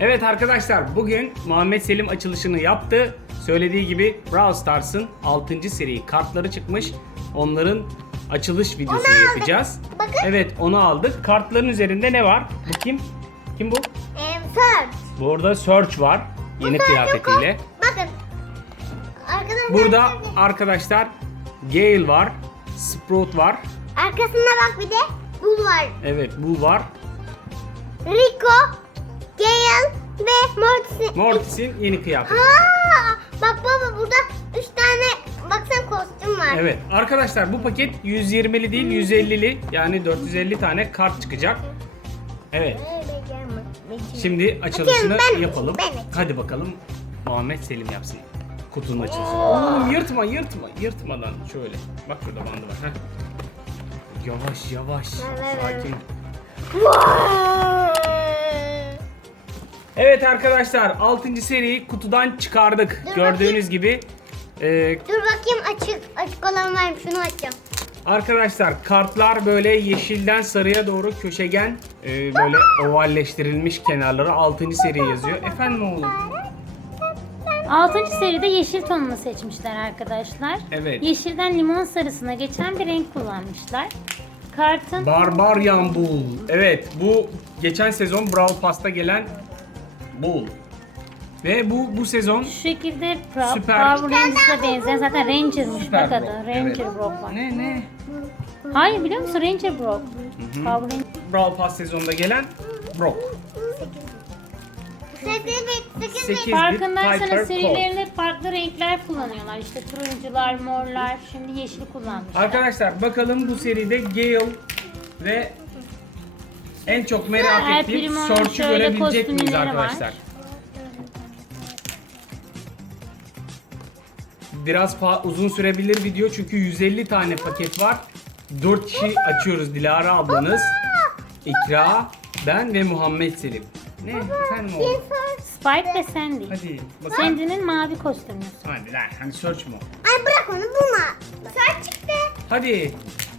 Evet arkadaşlar bugün Muhammed Selim açılışını yaptı. Söylediği gibi Brawl Stars'ın 6. seri kartları çıkmış. Onların açılış videosunu Onu aldık. yapacağız. Bakın. Evet onu aldık. Kartların üzerinde ne var? Bu kim? Kim bu? Em, search. Burada Search var. Yeni search'ın kıyafetiyle. ko- Bakın. Arkadaşlar. Burada şöyle- arkadaşlar Gale var. Sprout var. Arkasında bak bir de Bull var. Evet bu var. Rico, Gale ve Mortis. Mortis'in yeni kıyafeti. Aa, bak baba burada 3 tane baksana kostüm var. Evet arkadaşlar bu paket 120'li değil 150'li yani 450 tane kart çıkacak. Evet şimdi açılışını Bakayım, ben yapalım. ben açayım. Hadi bakalım Muhammed Selim yapsın. Kutunun açılışını. Oğlum yırtma yırtma yırtmadan şöyle. Bak burada bandı var. Heh. Yavaş yavaş ver, ver. Evet arkadaşlar 6. seriyi kutudan çıkardık. Dur Gördüğünüz gibi e, Dur bakayım açık açık olan var mı? Şunu açacağım. Arkadaşlar kartlar böyle yeşilden sarıya doğru köşegen e, böyle ovalleştirilmiş kenarları 6. seri yazıyor. Efendim oğlum? 6. seride yeşil tonunu seçmişler arkadaşlar. Evet. Yeşilden limon sarısına geçen bir renk kullanmışlar. Kartın Barbarian Bull. Evet bu geçen sezon Brawl Pass'ta gelen Bull. Ve bu bu sezon şu şekilde Pro, Süper. Power Rangers'a benzeyen zaten Ranger'mış Süper bak adı. Brock, Ranger evet. Brock var. ne ne? Hayır biliyor musun Ranger Brock. Power Ranger. Brawl Pass sezonunda gelen Brock. 8 bit 8 Sekiz. bit. bit Farkındaysanız Piper serilerinde farklı renkler kullanıyorlar. İşte turuncular, morlar, şimdi yeşil kullanmışlar. Arkadaşlar bakalım bu seride Gale ve en çok merak ettiğim Primo'nun şöyle görebilecek miyiz kostümleri var. arkadaşlar? Biraz fa- uzun sürebilir video çünkü 150 tane paket var. 4 kişi açıyoruz Dilara ablanız, İkra, ben ve Muhammed Selim. Ne? Efendim oğlum? Spike ve Sandy. Hadi bakalım. Sandy'nin mavi kostümü. Hadi lan hani search mu? Ay bırak onu bulma. Sen çıktı. Hadi.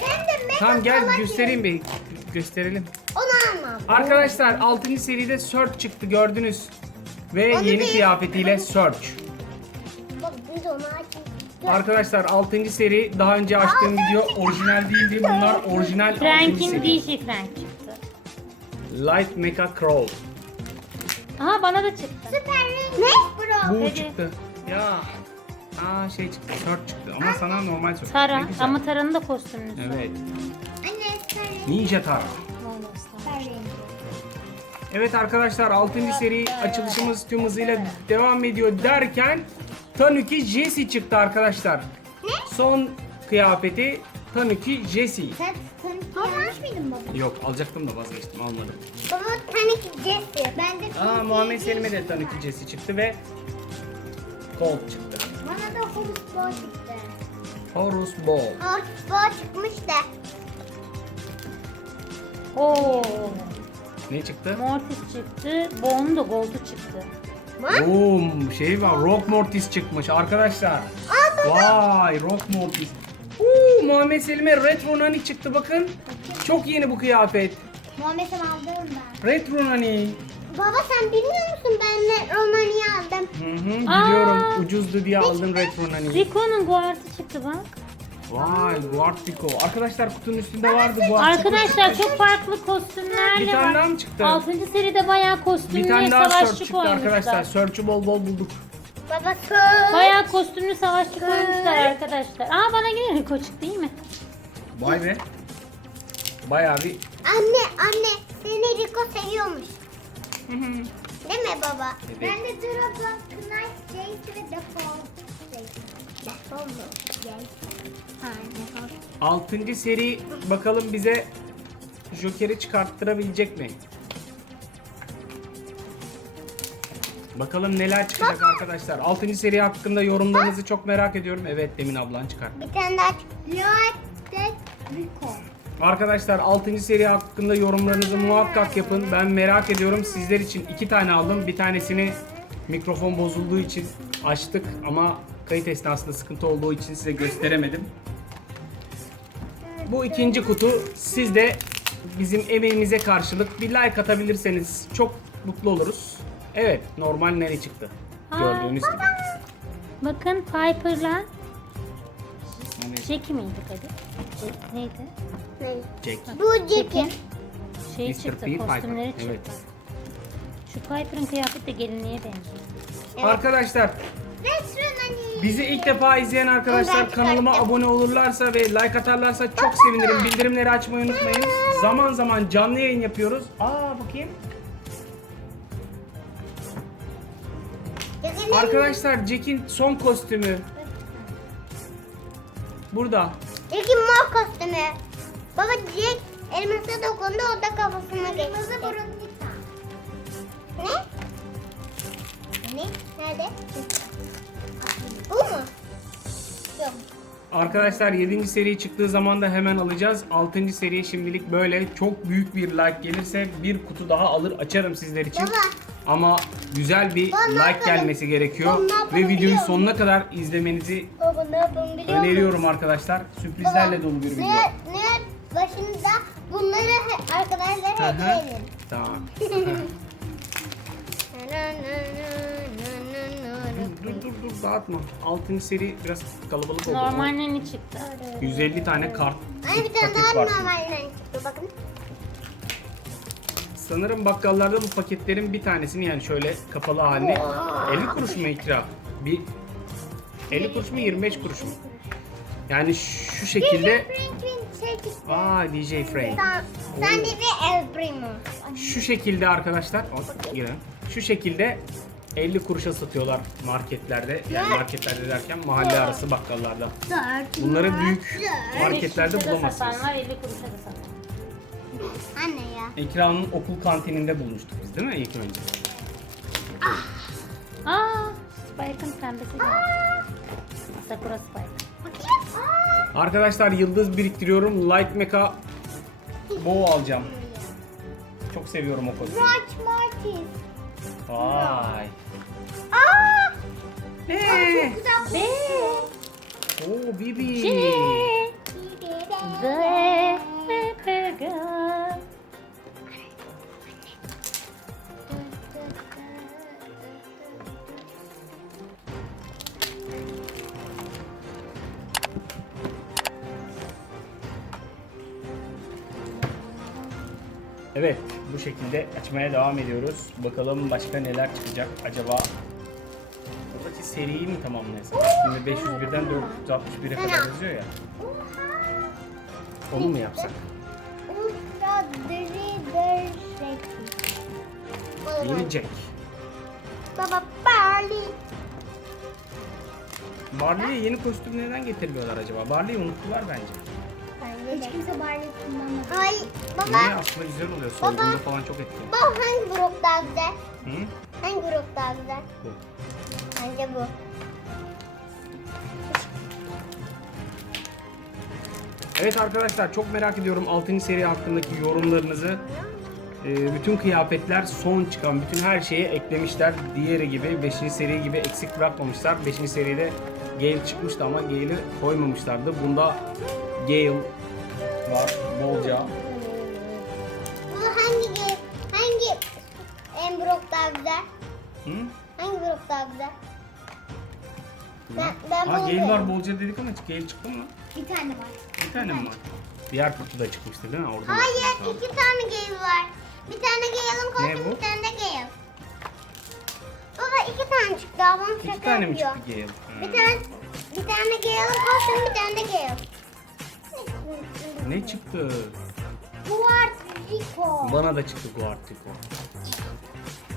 Sen de mega Tamam gel salak göstereyim bir. Gösterelim. Arkadaşlar 6. seride Search çıktı gördünüz. Ve Onu yeni bir- kıyafetiyle Search. Bak biz onu açtık. Arkadaşlar 6. seri daha önce açtığım video orijinal değildi. Bunlar orijinal 6. Frank'in seri. DC Frank çıktı. Light Mecha Crow. Aha bana da çıktı. Süper Ne? Bro. Bu Hadi. çıktı. Ya. Aa şey çıktı. Search çıktı. Ama sana normal Search. Tara Ne güzel. ama Tara'nın da kostümünü. Evet. Anne süper Ninja Tara. Evet arkadaşlar 6. seri açılışımız tüm hızıyla devam ediyor derken Tanuki Jesse çıktı arkadaşlar. Son kıyafeti Tanuki Jesse. Sen tanık almış mıydın baba? Yok alacaktım da vazgeçtim almadım. Baba tanık Jesse. Ben de Aa tanık Muhammed. Selim'e de Tanuki Jesse çıktı ve Colt çıktı. Bana da Horus Boğa çıktı. Horus Ball. Horus Boğa çıkmış da. Oo. Ne çıktı? Mortis çıktı. Bo'nun da Gold'u çıktı. Bak. Oo şey var Rock Mortis çıkmış arkadaşlar. Vay Rock Mortis. Oo Muhammed Selim'e Retro Nani çıktı bakın. Çok yeni bu kıyafet. Muhammed sen aldın ben. Retro Nani. Baba sen bilmiyor musun ben de Romanya'yı aldım. Hı hı Aa. biliyorum ucuzdu diye aldım Retro Nani'yi. Rico'nun Guard'ı çıktı bak. Vay Guard Pico. Arkadaşlar kutunun üstünde vardı Guard Arkadaşlar çok farklı kostümlerle Bir tane daha var. mı çıktı? 6. seride bayağı Bir kostümlü tane daha savaşçı çıktı arkadaşlar. koymuşlar. Search'ü bol bol bulduk. Baba söz. Bayağı kostümlü savaşçı koymuşlar arkadaşlar. Aa bana Rico çıktı değil mi? Vay be. Bayağı bir Anne anne seni Rico seviyormuş. Değil mi baba? Evet. Ben de Drogo, Knight, Jace ve Defol. Defol mu? Jace. Ha Defol. 6. seri bakalım bize Joker'i çıkarttırabilecek mi? Bakalım neler çıkacak arkadaşlar. 6. seri hakkında yorumlarınızı çok merak ediyorum. Evet Demin ablan çıkarttı. Bir tane daha Dead, Rico. Arkadaşlar 6. seri hakkında yorumlarınızı muhakkak yapın. Ben merak ediyorum. Sizler için iki tane aldım. Bir tanesini mikrofon bozulduğu için açtık ama kayıt esnasında sıkıntı olduğu için size gösteremedim. Bu ikinci kutu. Siz de bizim emeğimize karşılık bir like atabilirseniz çok mutlu oluruz. Evet normal neri çıktı. Gördüğünüz gibi. Bakın Piper'la Hani Jackie miydi hadi? Neydi? Ne? Jack. Bu Jack'in şey Mr. çıktı, P. Piper, kostümleri çıktı. evet. Şu Piper'ın kıyafeti de gelinliğe benziyor. Arkadaşlar Ve bizi ilk defa izleyen arkadaşlar kanalıma abone olurlarsa ve like atarlarsa çok sevinirim. Bildirimleri açmayı unutmayın. Zaman zaman canlı yayın yapıyoruz. Aa bakayım. Arkadaşlar Jack'in son kostümü. Burada. Jack'in mor kostümü. Baba Jack elmasa dokundu o da kafasına geçti. Elması burun Ne? Ne? Nerede? Bu mu? Yok. Arkadaşlar 7. seri çıktığı zaman da hemen alacağız. 6. seri şimdilik böyle çok büyük bir like gelirse bir kutu daha alır açarım sizler için. Baba. Ama güzel bir Baba, ne like yapalım? gelmesi gerekiyor Baba, ne yapalım ve videoyu biliyor musun? sonuna kadar izlemenizi Baba ne yapalım biliyor musun? öneriyorum arkadaşlar. Sürprizlerle dolu bir video. Ne, ne başında bunları he- arkadaşlara hediye edin. Tamam. dur dur dur dağıtma. 6. seri biraz kalabalık oldu. Normal neni çıktı. 150 tane kart Anne bir tane paket daha var. normalden çıktı bakın. Sanırım bakkallarda bu paketlerin bir tanesini yani şöyle kapalı halini 50 kuruş mu ikra? Bir 50 kuruş mu 25 kuruş mu? Yani şu şekilde Franklin şey çıktı. Aa DJ Frank. San- Sandy ve El Primo. Şu şekilde arkadaşlar girelim. Şu şekilde 50 kuruşa satıyorlar marketlerde. Yani marketlerde derken mahalle arası bakkallarda. Dört. Bunları büyük marketlerde bulamazsınız. satanlar 50 kuruşa da satanlar. Anne ya. Ekranın okul kantininde bulmuştuk biz değil mi ilk önce? Aa, Spike'ın pembesi de. Sakura Spike. Bakayım. Aa. Arkadaşlar yıldız biriktiriyorum. Light Mecha Bow alacağım. Çok seviyorum o kostümü. Watch Martis. Vay. Aa. Hey. Güzel. Ve Oo Bibi. Jack, the Pepper Girl. Evet bu şekilde açmaya devam ediyoruz. Bakalım başka neler çıkacak acaba? Buradaki seriyi mi tamamlayasın? Şimdi 501'den 461'e kadar yazıyor ya. Onu mu yapsak? Ultra Driver Yeni Jack. Baba Barley. Barley'e yeni kostüm neden getirmiyorlar acaba? Barley'i unuttular bence. Hiç kimse Barley kullanmadı. Ay baba. Niye aslında güzel oluyor. Soygunda falan çok etkili. Baba hangi grup daha güzel? Hı? Hangi grup daha güzel? Bu. Bence bu. Evet arkadaşlar çok merak ediyorum 6. seri hakkındaki yorumlarınızı. Ee, bütün kıyafetler son çıkan bütün her şeye eklemişler. Diğeri gibi 5. seri gibi eksik bırakmamışlar. 5. seride Gale çıkmıştı ama Gale'i koymamışlardı. Bunda Gale var bolca. Bu hangi? Hangi en grup daha güzel? Hı? Hangi grup daha güzel? Ben, ben bunu Gale var bolca dedik ama Gale çıktı mı? Bir tane var. Bir tane mi var? Diğer kutuda çıkmıştı değil mi? Orada da Hayır çıkmıştı. iki tane game var. Bir tane kostümü bu? bir tane de Gale. Baba iki tane çıktı. Ablam şaka İki tane mi yapıyor. çıktı? Ha. Bir tane bir tane Gale'ın kostümü bir tane de Gale. Ne çıktı? Guard Rico. Bana da çıktı Guardico.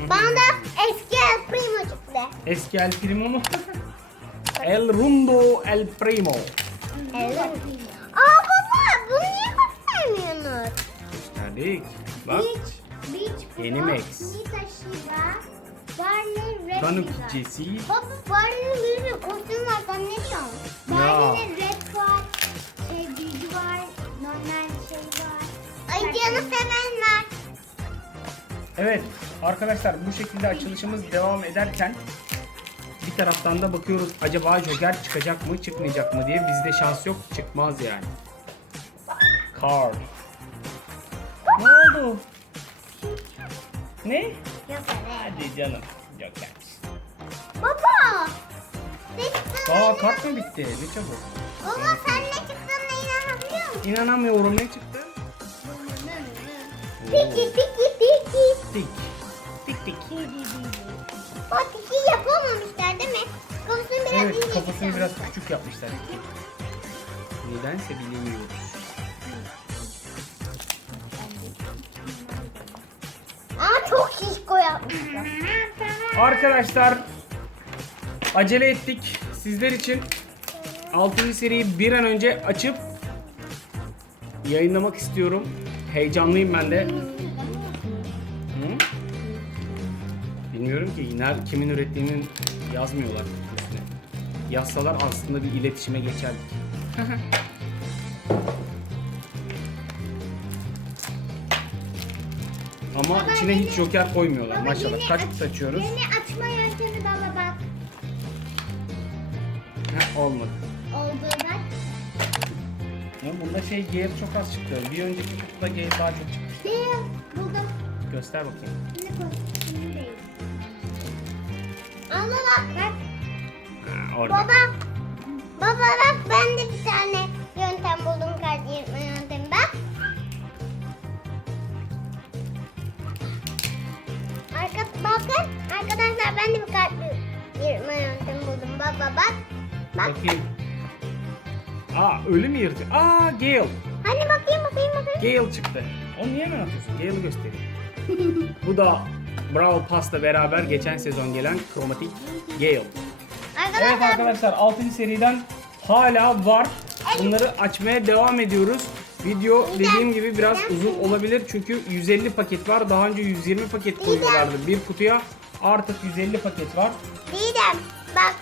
Bana da eski El Primo çıktı. Eski El Primo mu? El Rundo El Primo. El Aa baba bunu niye göstermiyorsunuz? Gösterdik. Bak. Beach, Beach Yeni Max. Shiba. Jesse. Baba Barney'nin bir kostümü var sen ne diyorsun? Barney'nin Red var, şey, var, normal şey var. Ay canı seven var. Evet arkadaşlar bu şekilde açılışımız devam ederken bir taraftan da bakıyoruz acaba Joker çıkacak mı çıkmayacak mı diye bizde şans yok çıkmaz yani. Card. Ne oldu? Ne? Joker. Hadi canım. Joker. Baba. Aa kart mı bitti? Ne çabuk. Baba sen ne musun? İnanamıyorum ne çıktı? Piki piki piki. Tik. Tik tik. O piki yapamamışlar değil mi? Kafasını biraz Evet ince kafasını biraz küçük yapmışlar. Nedense bilemiyoruz. Aa çok şişko yapmışlar. Arkadaşlar acele ettik. Sizler için 6. seriyi bir an önce açıp yayınlamak istiyorum. Heyecanlıyım ben de. Hı? Bilmiyorum ki nerede kimin ürettiğinin yazmıyorlar üstüne. Yazsalar aslında bir iletişime geçerdik. Ama Baba, içine hiç beni- joker koymuyorlar Baba, maşallah. yeni Kaç aç- kutu açıyoruz? Yeni açma yöntemi baba bak. Heh, olmadı. Oldu bak. Ya bunda şey Gale çok az çıktı. Bir önceki kutuda Gale daha çok çıktı. Değil. Buldum. Göster bakayım. Ne değil. Allah bak bak. Ha, orada. Baba. Baba bak ben de bir tane yöntem buldum kart yırtma yöntemi bak. Arka, bakın arkadaşlar ben de bir kart yırtma yöntemi buldum. Baba bak. Bak. Bakayım. Aa ölü mü yırtıyor? Aa Gale. Hani bakayım bakayım bakayım. Gale çıktı. Onu niye hemen atıyorsun? Gale'ı göstereyim. Bu da Brawl Pass'la beraber geçen sezon gelen kromatik Gale. Arkadaşlar Evet arkadaşlar 6. seriden hala var. Bunları açmaya devam ediyoruz. Video dediğim gibi biraz uzun olabilir çünkü 150 paket var. Daha önce 120 paket koyuyorlardı bir kutuya. Artık 150 paket var. Didem bak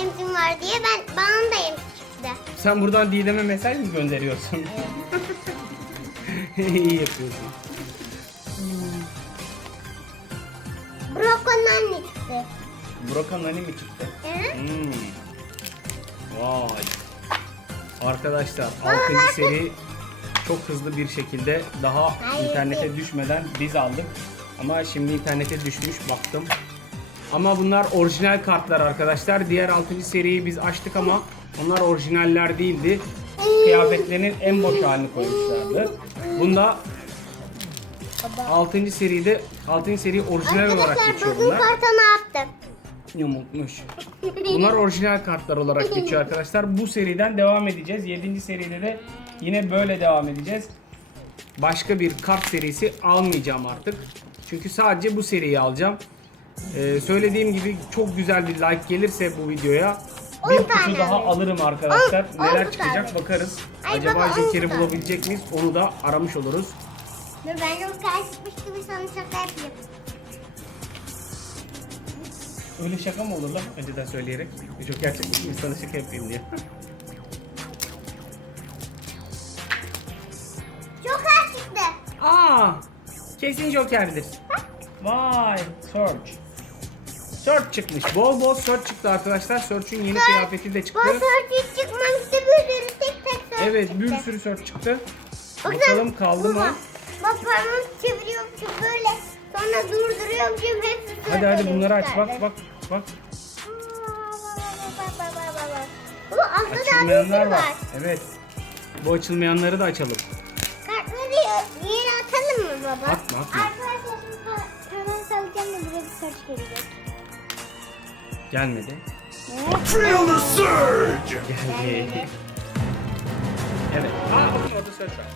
emzim var diye ben bana da emzim çıktı. Sen buradan Didem'e mesaj mı gönderiyorsun? İyi yapıyorsun. Brock'un anne çıktı. Brokan Ali mi çıktı? Hı? Hmm. Vay. Arkadaşlar Baba 6. bakın. seri çok hızlı bir şekilde daha Hayır, internete düşmeden biz aldık. Ama şimdi internete düşmüş baktım. Ama bunlar orijinal kartlar arkadaşlar. Diğer 6. seriyi biz açtık ama onlar orijinaller değildi. Kıyafetlerinin en boş halini koymuşlardı. Bunda 6. seride 6. seri orijinal olarak Arkadaşlar geçiyor bunlar. karta ne yaptım? Yamultmuş. Bunlar orijinal kartlar olarak geçiyor arkadaşlar. Bu seriden devam edeceğiz. 7. seride de yine böyle devam edeceğiz. Başka bir kart serisi almayacağım artık. Çünkü sadece bu seriyi alacağım. Ee, söylediğim gibi çok güzel bir like gelirse bu videoya On bir kutu tane daha alırım. alırım arkadaşlar. On- on Neler tane. çıkacak bakarız. Ay Acaba baba, on Joker'i bulabilecek miyiz? Onu da aramış oluruz. Dur ben çok karışmış gibi sana şaka yapayım. Öyle şaka mı olur lan önceden söyleyerek? Joker çıkmış mı sana şaka yapayım diye. Çok az çıktı. Aa, kesin Joker'dir. Vay, Search. Search çıkmış. Bol bol Search çıktı arkadaşlar. Search'ün yeni kıyafeti de çıktı. search hiç çıkmamıştı bir sürü tek tek search Evet, çıktı. bir sürü Search çıktı. Baksana, Bakalım kaldı mı? baba, Bak parmağımı çeviriyormuşum böyle. Sonra durduruyormuşum hepsi Hadi hadi bunları aç. Bak bak bak. Bu bir sürü var. var. Evet. Bu açılmayanları da açalım. Kartları yeni atalım mı baba? Atma, atma. Arkadaşlar şimdi hemen salacağım da bize bir search gelecek. Gelmedi. Feel the surge! Geldi. Evet. Aa bakın orada var.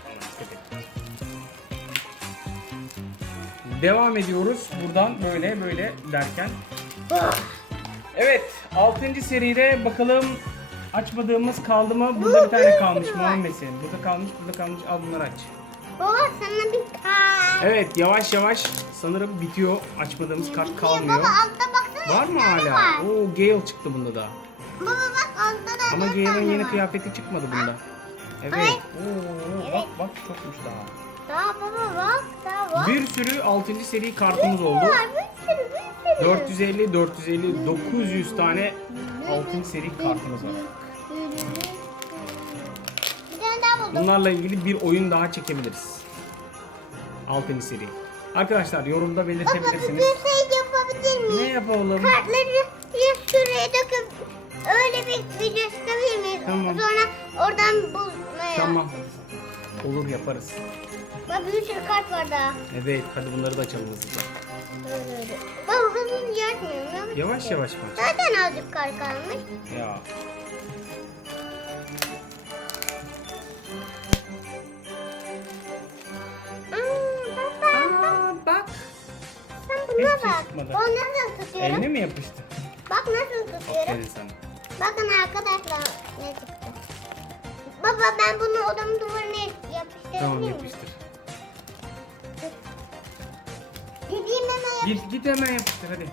Devam ediyoruz buradan böyle böyle derken. Evet 6. seride bakalım açmadığımız kaldı mı? Burada bir tane kalmış Muhammed'in. Burada kalmış burada kalmış al bunları aç. Baba sana bir kart. Evet yavaş yavaş sanırım bitiyor. Açmadığımız kart kalmıyor. Baba altta. Var bir mı hala? Var. Oo Gale çıktı bunda da. Baba bak altta da Ama Gale'ın yeni kıyafeti çıkmadı bunda. Evet. Ay. Oo, Evet. bak bak çokmuş daha. Daha baba bak daha bak. Bir sürü 6. seri kartımız oldu. Var bir sürü bir sürü. 450, 450, 900 tane 6. seri kartımız var. Bir tane daha buldum. Bunlarla ilgili bir oyun daha çekebiliriz. 6. seri. Arkadaşlar yorumda Baba bir belirtebilirsiniz. şey yapabilir miyim? Ne yapalım? Kartları şuraya döküp öyle bir video çıkabilir miyiz? Tamam. Sonra oradan bulmaya. Tamam. Olur yaparız. Baba bir sürü kart var daha. Evet hadi bunları da açalım hızlıca. Öyle öyle. Baba hızlı yapmıyorum. Yavaş yavaş bak. Zaten azıcık kart kalmış. Ya. Buna şey bak. çıkmadı. O nasıl tutuyorum? Eline mi yapıştı? Bak nasıl tutuyorum. Aferin sana. Bakın arkadaşlar ne çıktı. Baba ben bunu odamın duvarına yapıştırabilir Tamam miyim? yapıştır. Gideyim hemen yap- Git git hemen yapıştır hadi.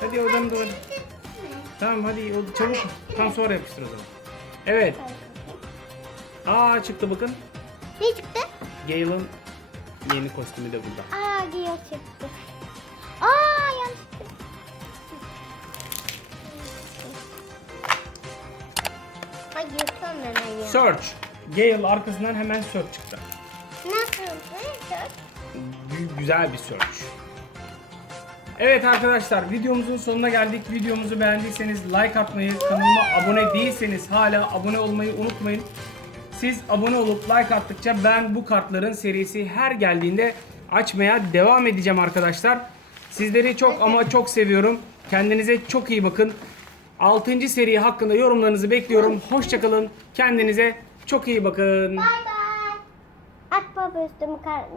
Hadi odanın duvarı. Tamam hadi o- çabuk. Tam sonra yapıştır o zaman. Evet. Aa çıktı bakın. Ne çıktı? Gale'ın yeni kostümü de burada. Aa giyo çıktı. Ya. Search. Gale arkasından hemen search çıktı. Nasıl? Nasıl? Gü- Güzel bir search. Evet arkadaşlar videomuzun sonuna geldik. Videomuzu beğendiyseniz like atmayı, kanalıma abone değilseniz hala abone olmayı unutmayın. Siz abone olup like attıkça ben bu kartların serisi her geldiğinde açmaya devam edeceğim arkadaşlar. Sizleri çok ama çok seviyorum. Kendinize çok iyi bakın. 6. seri hakkında yorumlarınızı bekliyorum. Hoşçakalın. Kendinize çok iyi bakın. Bay bay. At baba üstümü kartla.